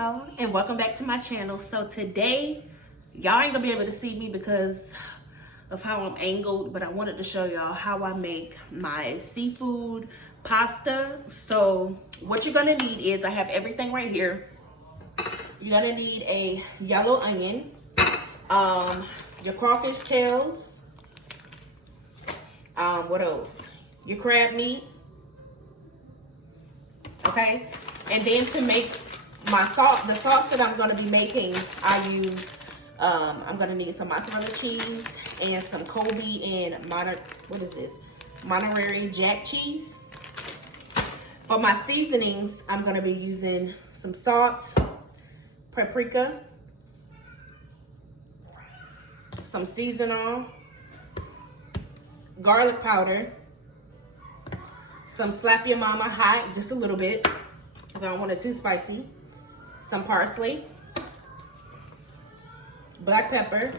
y'all, and welcome back to my channel. So today y'all ain't gonna be able to see me because of how I'm angled, but I wanted to show y'all how I make my seafood pasta. So what you're gonna need is, I have everything right here. You're gonna need a yellow onion, your crawfish tails, what else, your crab meat, okay? And then to make my sauce, the sauce that I'm gonna be making, I use, I'm gonna need some mozzarella cheese and some Kobe and Monterey Jack cheese. For my seasonings, I'm gonna be using some salt, paprika, some seasoning, garlic powder, some Slap Your Mama hot, just a little bit, because I don't want it too spicy, some parsley, black pepper,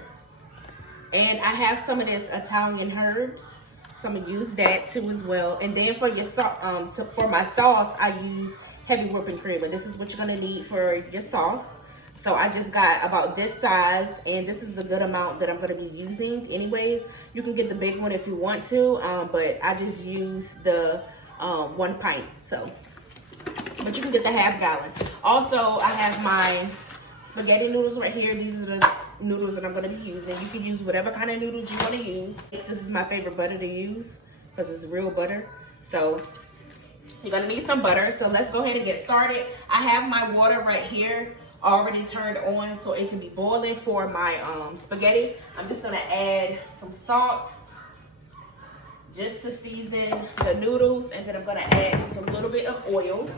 and I have some of this Italian herbs, so I'm gonna use that too as well. And then for your for my sauce, I use heavy whipping cream, and this is what you're gonna need for your sauce. So I just got about this size, and this is a good amount that I'm gonna be using anyways. You can get the big one if you want to, but I just use the 1 pint, so. But you can get the half gallon. Also, I have my spaghetti noodles right here. These are the noodles that I'm gonna be using. You can use whatever kind of noodles you wanna use. This is my favorite butter to use because it's real butter. So you're gonna need some butter. So let's go ahead and get started. I have my water right here already turned on so it can be boiling for my spaghetti. I'm just gonna add some salt just to season the noodles, and then I'm gonna add just a little bit of oil.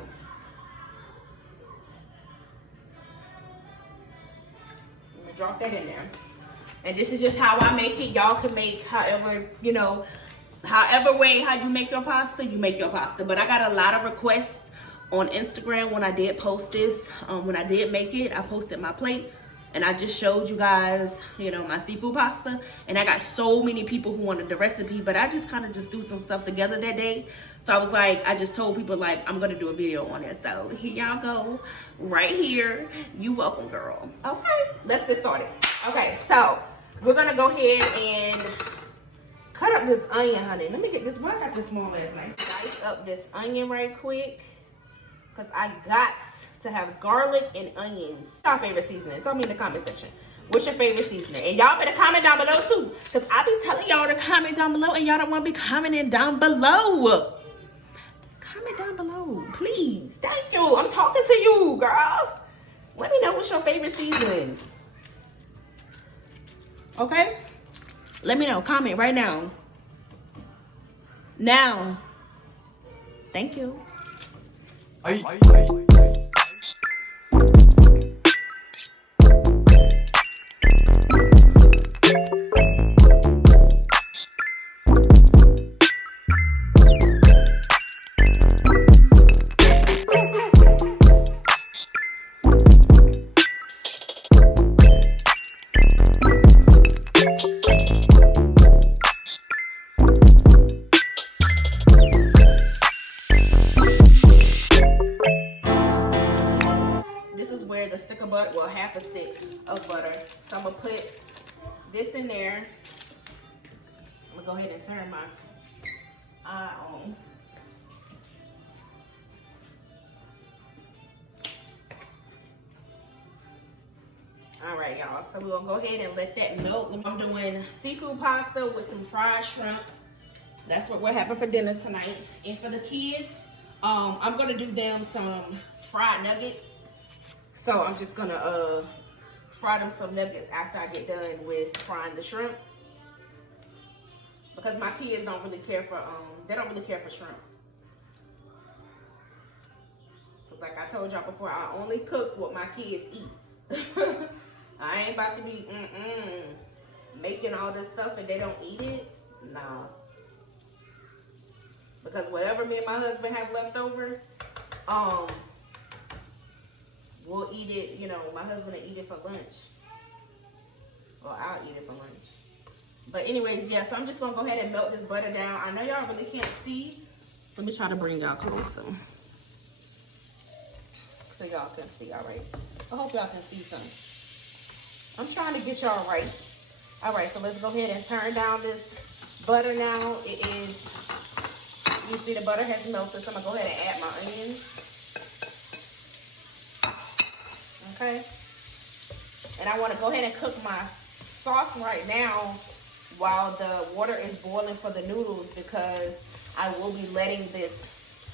I'm gonna drop that in there. And this is just how I make it. Y'all can make however, you know, however way how you make your pasta, you make your pasta. But I got a lot of requests on Instagram when I did post this. When I did make it, I posted my plate and I just showed you guys, you know, my seafood pasta. And I got so many people who wanted the recipe, but I just kind of just threw some stuff together that day. So I was like, I just told people like, I'm gonna do a video on it. So here y'all go, right here. You welcome, girl. Okay, let's get started. Okay, so we're gonna go ahead and cut up this onion, honey. Let me get this, well, I got this small last night. Dice up this onion right quick, because I got to have garlic and onions. What's your favorite seasoning? Tell me in the comment section. What's your favorite seasoning? And y'all better comment down below too, because I be telling y'all to comment down below and y'all don't want to be commenting down below. Comment down below, please. Thank you. I'm talking to you, girl. Let me know what's your favorite seasoning. Okay? Let me know. Comment right now. Now. Thank you. The stick of butter, well, half a stick of butter. So I'm gonna put this in there. I'm gonna go ahead and turn my eye on. All right, y'all. So we're gonna go ahead and let that melt. I'm doing seafood pasta with some fried shrimp. That's what we're having for dinner tonight. And for the kids, I'm gonna do them some fried nuggets. So I'm just gonna fry them some nuggets after I get done with frying the shrimp, because my kids don't really care for they don't really care for shrimp. Cause like I told y'all before, I only cook what my kids eat. I ain't about to be making all this stuff and they don't eat it. No. Because whatever me and my husband have left over, we'll eat it, you know, my husband will eat it for lunch. Or I'll eat it for lunch. But anyways, yeah, so I'm just gonna go ahead and melt this butter down. I know y'all really can't see. Let me try to bring y'all closer. so y'all can see. All right, I hope y'all can see something. I'm trying to get y'all right. All right, so let's go ahead and turn down this butter now. It is, you see the butter has melted, so I'm gonna go ahead and add my onions. Okay, and I want to go ahead and cook my sauce right now while the water is boiling for the noodles, because I will be letting this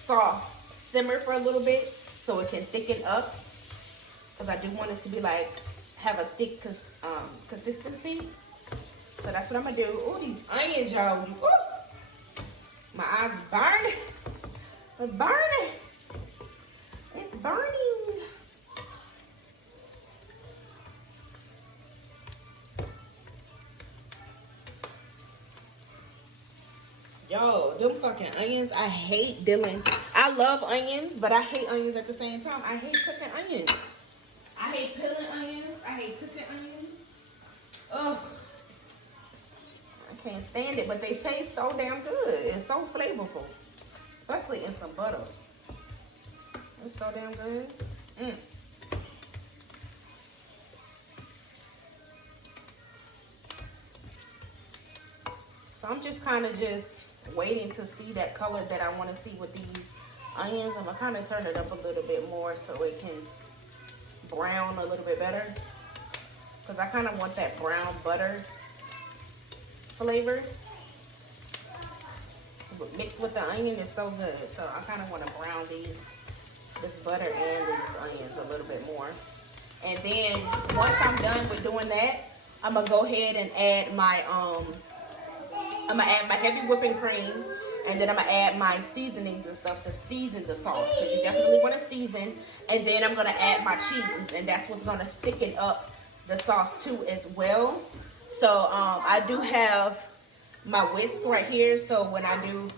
sauce simmer for a little bit so it can thicken up, because I do want it to be like have a thick consistency. So that's what I'm gonna do. Oh, these onions, y'all. My eyes burning. It's burning. It's burning. Yo, them fucking onions, I hate dealing. I love onions, but I hate onions at the same time. I hate cooking onions. I hate peeling onions. I hate cooking onions. Ugh. I can't stand it, but they taste so damn good. It's so flavorful, especially in some butter. It's so damn good. So I'm just kind of waiting to see that color that I want to see with these onions. I'm gonna kind of turn it up a little bit more so it can brown a little bit better, because I kind of want that brown butter flavor. But mixed with the onion is so good. So I kind of want to brown this butter and these onions a little bit more. And then once I'm done with doing that, I'm gonna go ahead and add my heavy whipping cream, and then I'm gonna add my seasonings and stuff to season the sauce, because you definitely want to season. And then I'm gonna add my cheese, and that's what's gonna thicken up the sauce too as well. So I do have my whisk right here, so when I do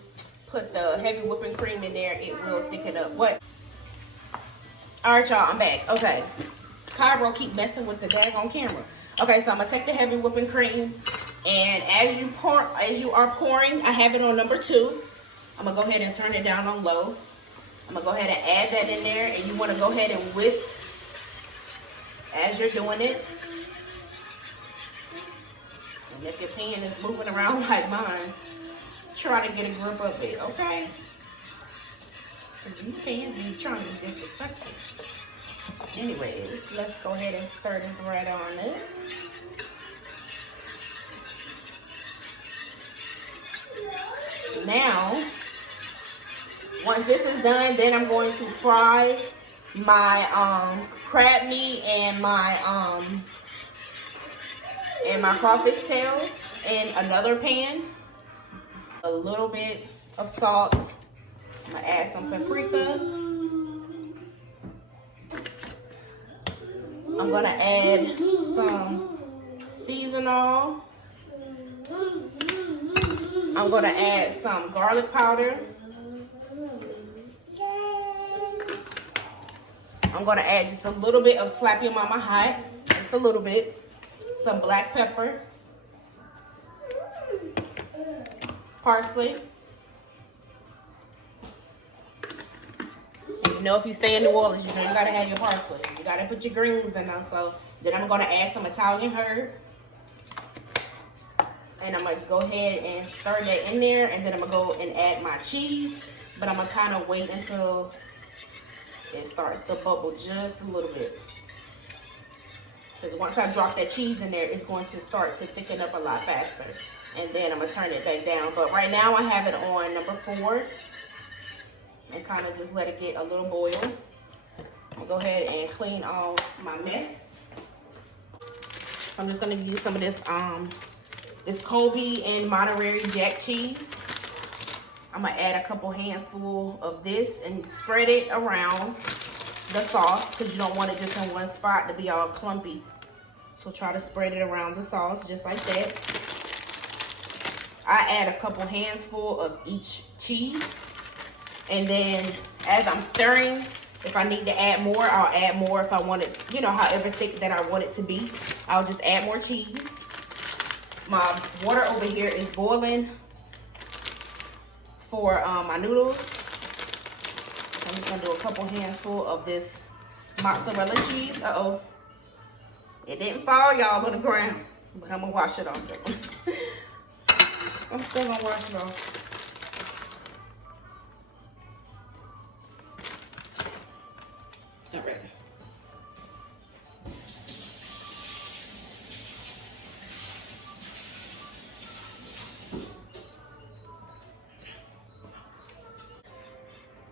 put the heavy whipping cream in there, it will thicken up. What? All right, y'all, I'm back. Okay, Cairo keep messing with the daggone camera. Okay, so I'm gonna take the heavy whipping cream, and as you are pouring, I have it on number 2. I'm gonna go ahead and turn it down on low. I'm gonna go ahead and add that in there, and you want to go ahead and whisk as you're doing it. And if your pan is moving around like mine, try to get a grip of it, okay? Because these pans be trying to be disrespectful. Anyways, let's go ahead and stir this right on in. Now, once this is done, then I'm going to fry my crab meat and my crawfish tails in another pan. A little bit of salt. I'm gonna add some paprika. I'm gonna add some seasonal. I'm gonna add some garlic powder. I'm gonna add just a little bit of Slap Your Mama Hot, just a little bit. Some black pepper, parsley. And you know, if you stay in New Orleans, you know you gotta have your parsley. You gotta put your greens in there. So then I'm gonna add some Italian herb. And I'm gonna go ahead and stir that in there, and then I'm gonna go and add my cheese, but I'm gonna kind of wait until it starts to bubble just a little bit. Because once I drop that cheese in there, it's going to start to thicken up a lot faster. And then I'm gonna turn it back down. But right now I have it on number 4, and kind of just let it get a little boil. I'll go ahead and clean all my mess. I'm just gonna use some of this Colby and Monterey Jack cheese. I'm gonna add a couple handfuls of this and spread it around the sauce, because you don't want it just in one spot to be all clumpy. So try to spread it around the sauce just like that. I add a couple handfuls of each cheese, and then as I'm stirring, if I need to add more, I'll add more. If I want it, you know, however thick that I want it to be, I'll just add more cheese. My water over here is boiling for my noodles. I'm just gonna do a couple handfuls of this mozzarella cheese. Uh-oh. It didn't fall, y'all, on the ground. But I'm gonna wash it off though. I'm still gonna wash it off. All right.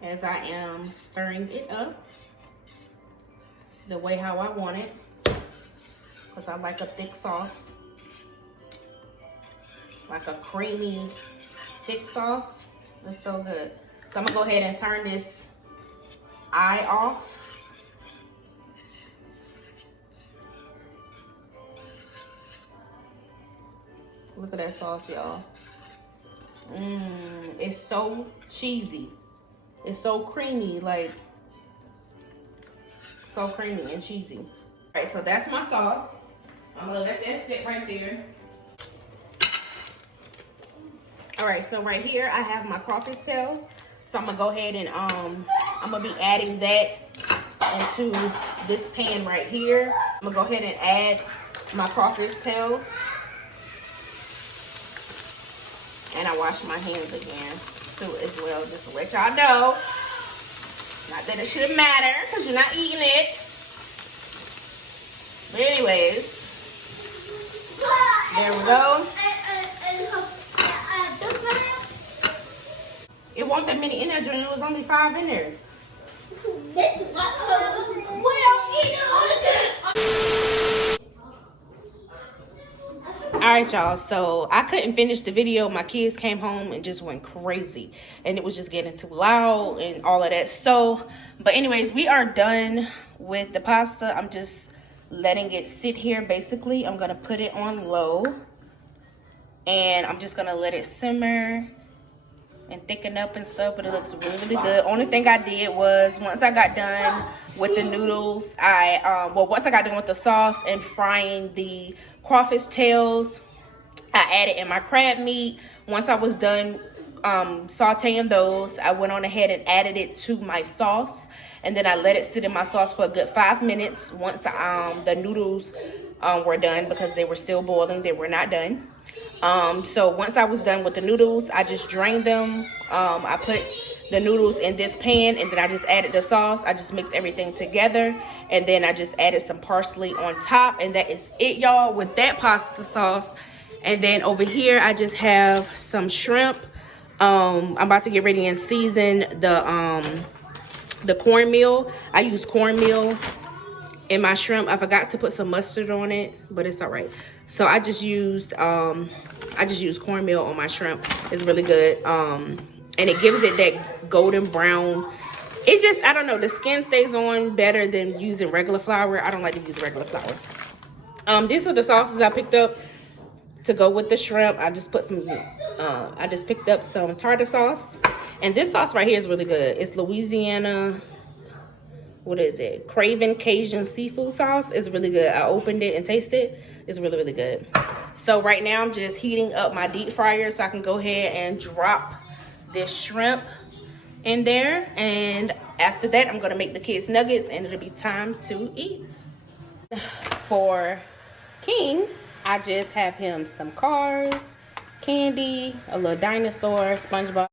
As I am stirring it up the way how I want it, because I like a thick sauce, like a creamy thick sauce. It's so good. So I'm gonna go ahead and turn this eye off. Look at that sauce, y'all. It's so cheesy. It's so creamy, like so creamy and cheesy. All right, so that's my sauce. I'm gonna let that sit right there. All right, so right here I have my crawfish tails. So I'm gonna go ahead and I'm gonna be adding that into this pan right here. I'm gonna go ahead and add my crawfish tails. And I wash my hands again too as well, just to let y'all know. Not that it should matter, because you're not eating it. But anyways, there we go. It wasn't that many in there, Junior. It was only 5 in there. All right, y'all, so I couldn't finish the video. My kids came home and just went crazy, and it was just getting too loud and all of that. So, but anyways, we are done with the pasta. I'm just letting it sit here. Basically, I'm gonna put it on low, and I'm just gonna let it simmer and thicken up and stuff, but it looks really, really good. Only thing I did was, once I got done with the noodles, once I got done with the sauce and frying the crawfish tails, I added in my crab meat. Once I was done sauteing those, I went on ahead and added it to my sauce, and then I let it sit in my sauce for a good 5 minutes once the noodles were done, because they were still boiling. They were not done. So once I was done with the noodles, I just drained them. I put the noodles in this pan, and then I just added the sauce. I just mixed everything together, and then I just added some parsley on top, and that is it, y'all, with that pasta sauce. And then over here I just have some shrimp. I'm about to get ready and season the cornmeal. I use cornmeal in my shrimp. I forgot to put some mustard on it, but it's all right. So I just used cornmeal on my shrimp. It's really good. And it gives it that golden brown. It's just, I don't know, the skin stays on better than using regular flour. I don't like to use regular flour. These are the sauces I picked up to go with the shrimp. I just put some I just picked up some tartar sauce, and this sauce right here is really good. It's Louisiana, what is it, Craven Cajun seafood sauce. It's really good. I opened it and tasted it. It's really, really good. So right now I'm just heating up my deep fryer so I can go ahead and drop this shrimp in there, and after that I'm gonna make the kids nuggets, and it'll be time to eat. For King, I just have him some cars, candy, a little dinosaur, SpongeBob.